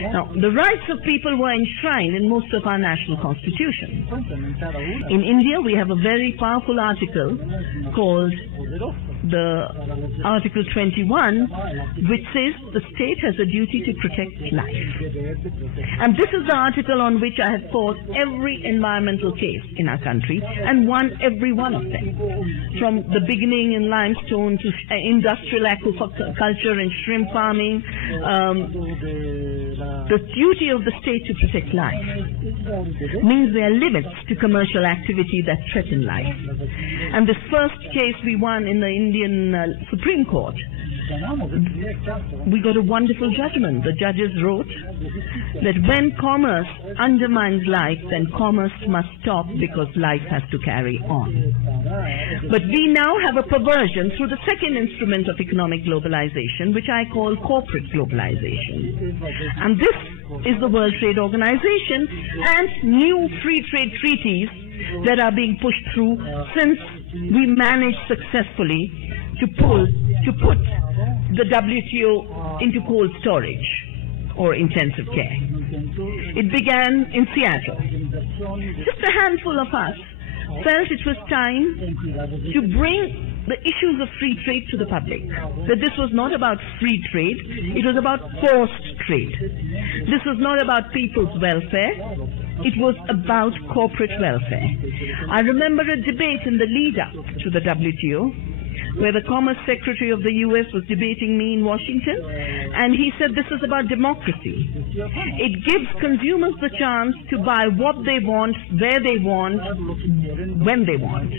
Now, the rights of people were enshrined in most of our national constitutions. In India, we have a very powerful article called the Article 21, which says the state has a duty to protect life. And this is the article on which I have fought every environmental case in our country and won every one of them. From the beginning in limestone to industrial aquaculture and shrimp farming, the duty of the state to protect life means there are limits to commercial activity that threaten life. And this first case we won in the Indian Supreme Court, we got a wonderful judgment. The judges wrote that when commerce undermines life, then commerce must stop because life has to carry on. But we now have a perversion through the second instrument of economic globalization, which I call corporate globalization. And this is the World Trade Organization and new free trade treaties that are being pushed through since we managed successfully to put the WTO into cold storage or intensive care. It began in Seattle. Just a handful of us felt it was time to bring the issues of free trade to the public. That this was not about free trade, it was about forced trade. This was not about people's welfare, it was about corporate welfare. I remember a debate in the lead-up to the WTO where the Commerce Secretary of the US was debating me in Washington, and he said this is about democracy. It gives consumers the chance to buy what they want, where they want, when they want.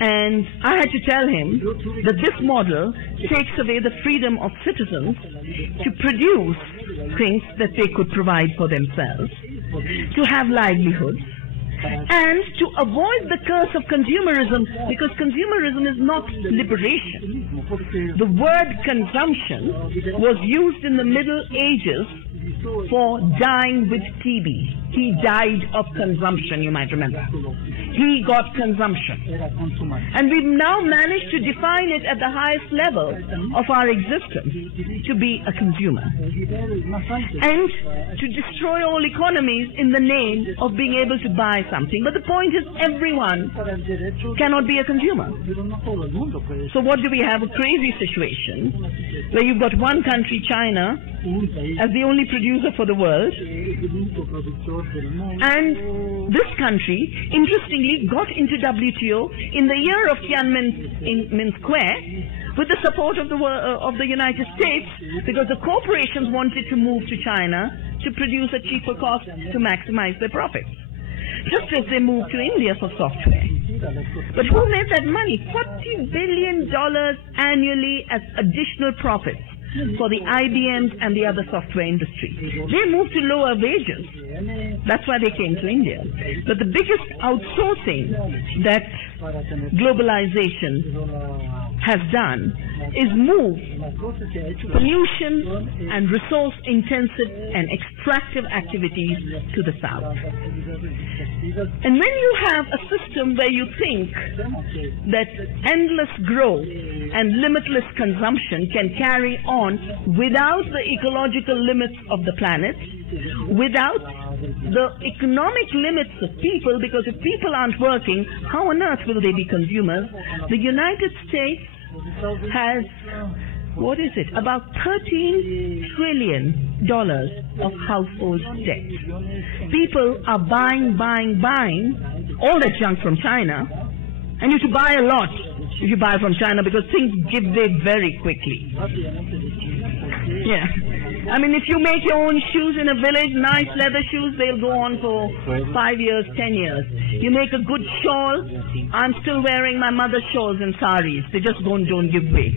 And I had to tell him that this model takes away the freedom of citizens to produce things that they could provide for themselves, to have livelihoods, and to avoid the curse of consumerism, because consumerism is not liberation. The word consumption was used in the Middle Ages for dying with TB. He died of consumption, you might remember. He got consumption. And we've now managed to define it at the highest level of our existence, to be a consumer. And to destroy all economies in the name of being able to buy something. But the point is, everyone cannot be a consumer. So what do we have? A crazy situation where you've got one country, China, as the only producer for the world, and this country, interestingly, got into WTO in the year of Tiananmen Square with the support of the United States, because the corporations wanted to move to China to produce a cheaper cost to maximize their profits, just as they moved to India for software. But who made that money? $40 billion annually as additional profits for the IBMs and the other software industry. They moved to lower wages. That's why they came to India. But the biggest outsourcing that globalization has done is move pollution and resource-intensive and extractive activities to the south. And when you have a system where you think that endless growth and limitless consumption can carry on without the ecological limits of the planet, without the economic limits of people, because if people aren't working, how on earth will they be consumers? The United States has, what is it, about $13 trillion of household debt. People are buying all that junk from China, and you have to buy a lot if you buy from China, because things give way very quickly. Yeah. I mean, if you make your own shoes in a village, nice leather shoes, they'll go on for 5 years, 10 years. You make a good shawl. I'm still wearing my mother's shawls and saris. They just don't give way.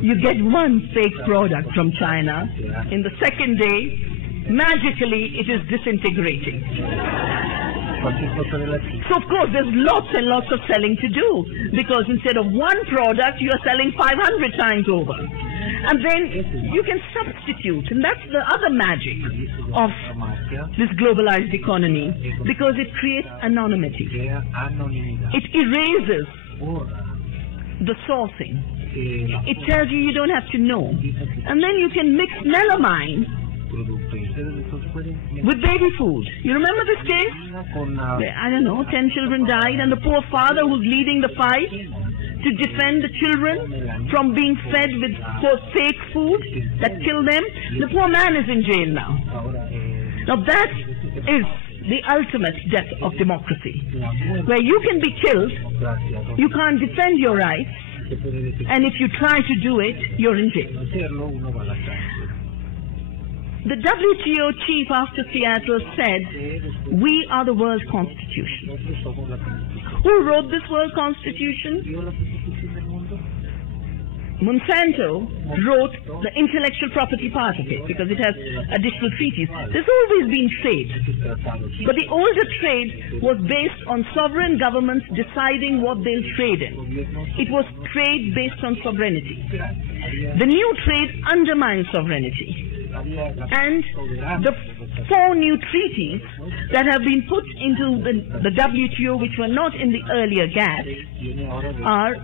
You get one fake product from China. In the second day, magically, it is disintegrating. So, of course, there's lots and lots of selling to do, because instead of one product, you are selling 500 times over. And then you can substitute, and that's the other magic of this globalized economy, because it creates anonymity. It erases the sourcing. It tells you don't have to know. And then you can mix melamine with baby food. You remember this case? I don't know, 10 children died, and the poor father who's leading the fight to defend the children from being fed with fake food that killed them. The poor man is in jail now. Now that is the ultimate death of democracy, where you can be killed, you can't defend your rights, and if you try to do it, you're in jail. The WTO chief after Seattle said, "We are the world constitution." Who wrote this world constitution? Monsanto wrote the intellectual property part of it because it has additional treaties. There's always been trade, but the older trade was based on sovereign governments deciding what they'll trade in. It was trade based on sovereignty. The new trade undermines sovereignty. And the 4 new treaties that have been put into the WTO, which were not in the earlier GATT, are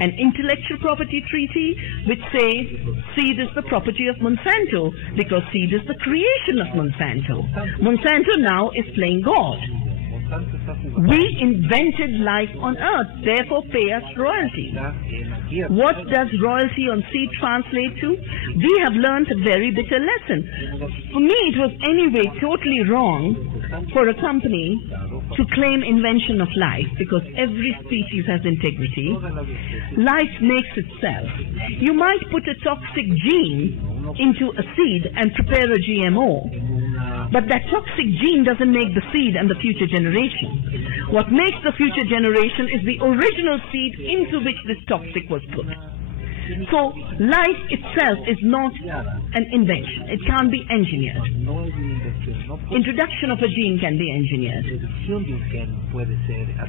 an intellectual property treaty which says seed is the property of Monsanto because seed is the creation of Monsanto. Monsanto now is playing God. We invented life on earth, therefore pay us royalty. What does royalty on seed translate to? We have learned a very bitter lesson. For me, it was anyway totally wrong for a company to claim invention of life because every species has integrity. Life makes itself. You might put a toxic gene into a seed and prepare a GMO, but that toxic gene doesn't make the seed and the future generation. What makes the future generation is the original seed into which this toxic was put. So life itself is not an invention. It can't be engineered. Introduction of a gene can be engineered.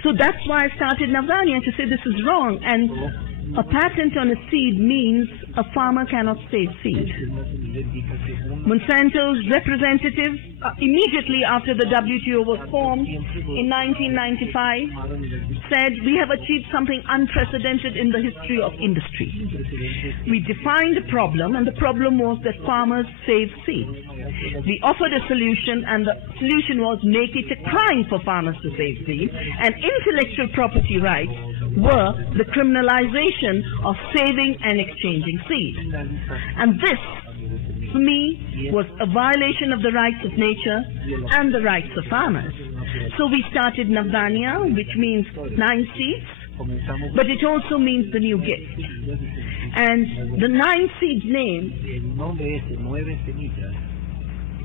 So that's why I started Navdanya, to say this is wrong. And a patent on a seed means a farmer cannot save seed. Monsanto's representative, immediately after the WTO was formed in 1995, said, "We have achieved something unprecedented in the history of industry." We defined a problem, and the problem was that farmers save seeds. We offered a solution, and the solution was make it a crime for farmers to save seeds, and intellectual property rights were the criminalization of saving and exchanging seeds. And this, for me, was a violation of the rights of nature and the rights of farmers. So we started Navdanya, which means 9 seeds, but it also means the new gift. And the 9 seeds name,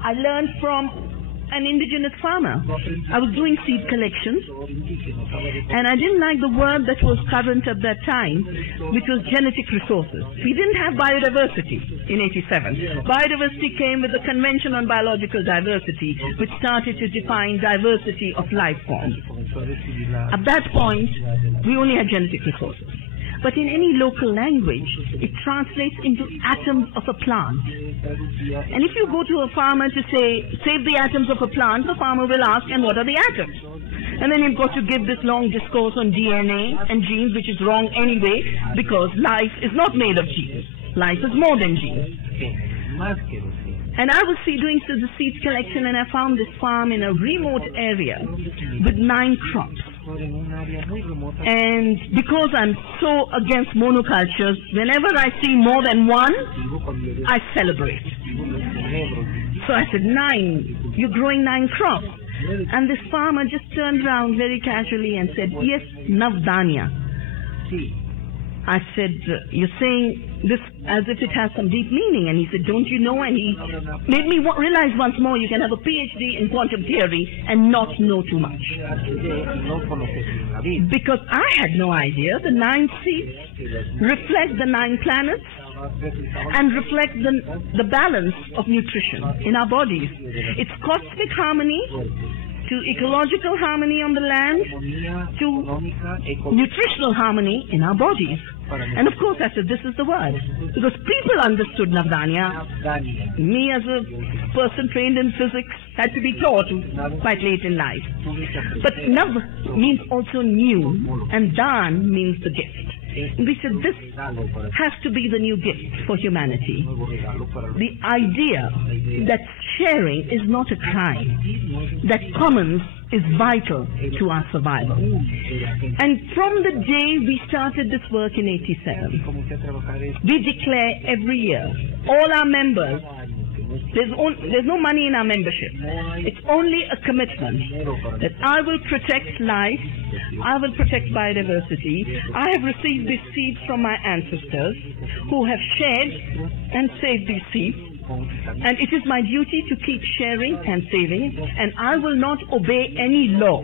I learned from an indigenous farmer. I was doing seed collections, and I didn't like the word that was current at that time, which was genetic resources. We didn't have biodiversity in '87. Biodiversity came with the Convention on Biological Diversity, which started to define diversity of life forms. At that point, we only had genetic resources. But in any local language, it translates into atoms of a plant. And if you go to a farmer to say, save the atoms of a plant, the farmer will ask, and what are the atoms? And then you've got to give this long discourse on DNA and genes, which is wrong anyway, because life is not made of genes. Life is more than genes. And I was doing the seed collection, and I found this farm in a remote area with 9 crops. And because I'm so against monocultures, whenever I see more than one, I celebrate. So I said, 9, you're growing 9 crops. And this farmer just turned around very casually and said, yes, Navdanya. I said, you're saying this as if it has some deep meaning. And he said, don't you know? And he made me realize once more you can have a PhD in quantum theory and not know too much. Because I had no idea the 9 seeds reflect the 9 planets and reflect the balance of nutrition in our bodies. It's cosmic harmony to ecological harmony on the land, to nutritional harmony in our bodies. And of course I said, this is the word. Because people understood Navdanya. Me as a person trained in physics had to be taught quite late in life. But Nav means also new, and Dan means the gift. And we said this has to be the new gift for humanity. The idea that sharing is not a crime, that commons is vital to our survival. And from the day we started this work in '87, we declare every year, all our members, there's no money in our membership. It's only a commitment that I will protect life, I will protect biodiversity. I have received these seeds from my ancestors who have shared and saved these seeds. And it is my duty to keep sharing and saving, and I will not obey any law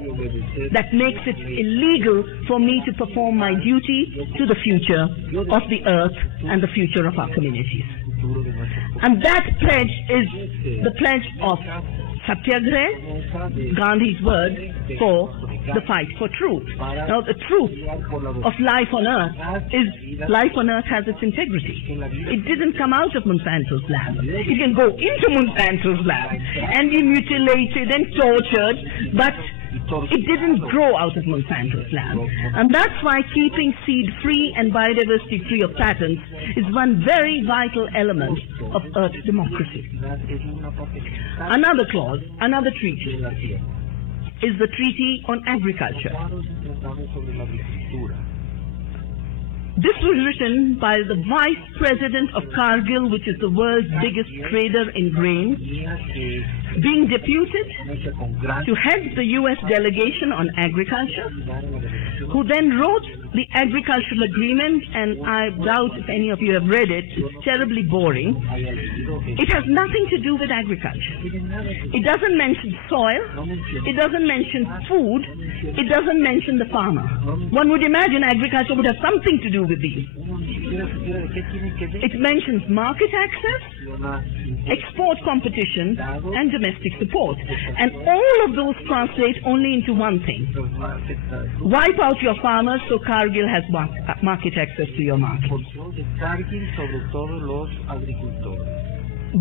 that makes it illegal for me to perform my duty to the future of the earth and the future of our communities. And that pledge is the pledge of Satyagraha, Gandhi's word for the fight for truth. Now, the truth of life on earth is life on earth has its integrity. It didn't come out of Monsanto's lab. It can go into Monsanto's lab and be mutilated and tortured, but it didn't grow out of Monsanto's lab. And that's why keeping seed-free and biodiversity-free of patents is one very vital element of Earth democracy. Another clause, another treaty, is the Treaty on Agriculture. This was written by the Vice President of Cargill, which is the world's biggest trader in grain, being deputed to head the U.S. delegation on agriculture, who then wrote the agricultural agreement, and I doubt if any of you have read it. It's terribly boring. It has nothing to do with agriculture. It doesn't mention soil. It doesn't mention food. It doesn't mention the farmer. One would imagine agriculture would have something to do with these. It mentions market access, export competition, and domestic support. And all of those translate only into one thing. Wipe out your farmers so Cargill has market access to your market.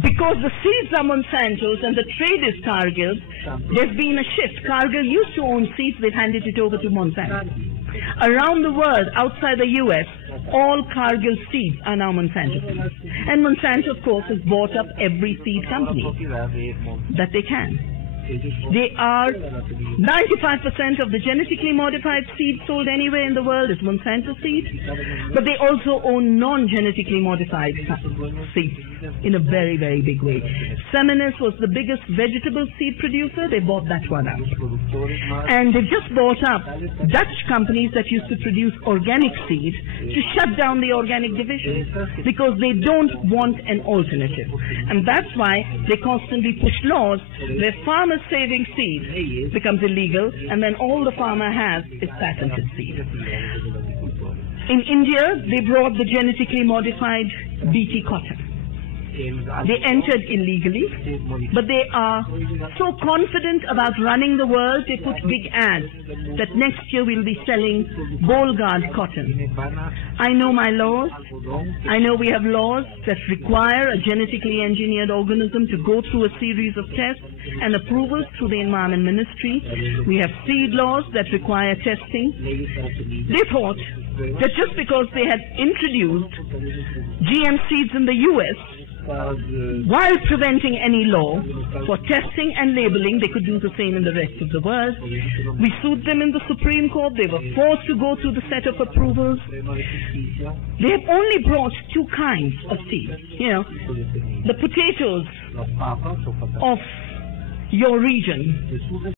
Because the seeds are Monsanto's and the trade is Cargill's, there's been a shift. Cargill used to own seeds, they've handed it over to Monsanto. Around the world, outside the U.S., all Cargill seeds are now Monsanto seeds. And Monsanto, of course, has bought up every seed company that they can. They are 95% of the genetically modified seeds sold anywhere in the world is Monsanto seeds, but they also own non-genetically modified seeds in a very, very big way. Seminis was the biggest vegetable seed producer. They bought that one up. And they've just bought up Dutch companies that used to produce organic seeds to shut down the organic division because they don't want an alternative. And that's why they constantly push laws where farmers saving seed becomes illegal, and then all the farmer has is patented seed. In India, they brought the genetically modified BT cotton. They entered illegally, but they are so confident about running the world, they put big ads that next year we'll be selling Bolgard cotton. I know my laws. I know we have laws that require a genetically engineered organism to go through a series of tests and approvals through the Environment Ministry. We have seed laws that require testing. They thought that just because they had introduced GM seeds in the U.S., while preventing any law for testing and labeling, they could do the same in the rest of the world. We sued them in the Supreme Court. They were forced to go through the set of approvals. They have only brought two kinds of seeds. You know, the potatoes of your region